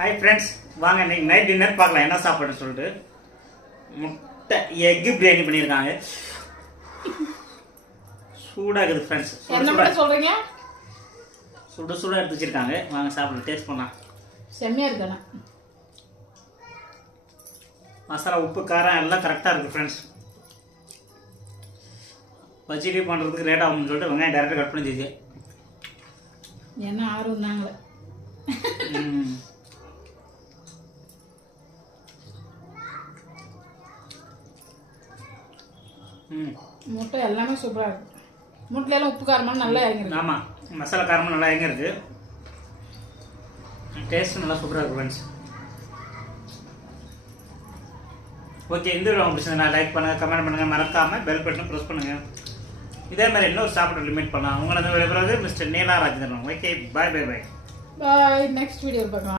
Hi friends, வாங்க இன்னைக்கு night dinner பார்க்கலாம் என்ன சாப்பாடுன்னு சொல்லிட்டு. முட்டை எக்கு பிரியாணி பண்ணியிருக்காங்க. சூடாகுது ஃப்ரெண்ட்ஸ். என்ன சொல்றீங்க? சுட சுட எடுத்து வச்சிருக்காங்க. வாங்க சாப்பிட டேஸ்ட் பண்ணலாம். செம்மையா இருக்கானே. மசாலா உப்பு காரம் எல்லாம் கரெக்டாக இருக்குது ஃப்ரெண்ட்ஸ். பச்சடி பண்ணுறதுக்கு ரேட் ஆகும்னு சொல்லிட்டு வெங்காயம் டேரெக்டாக கட் பண்ணி வச்சு என்ன ஆர்வம் தாங்களே. முட்டை எல்லாமே சூப்பராக இருக்கு. முட்டையெல்லாம் உப்பு காரமாக நல்லா இறங்கிருக்கு. ஆமாம், மசாலா காரமாக நல்லா இறங்கிருக்கு. டேஸ்ட்டும் நல்லா சூப்பராக இருக்குது ஃப்ரெண்ட்ஸ். ஓகே, இந்த வீடியோ பிடிச்சதுன்னா லைக் பண்ணுங்கள், கமெண்ட் பண்ணுங்கள், மறக்காமல் பெல் பட்டனை ப்ரெஸ் பண்ணுங்கள். இதே மாதிரி இன்னொரு சாப்பிட லிமிட் பண்ணலாம். உங்களை விடைபெறுவது மிஸ்டர் நீலா ராஜேந்திரன். ஓகே, பாய் பாய் பாய். பாய். நெக்ஸ்ட் வீடியோ பார்க்கலாம்.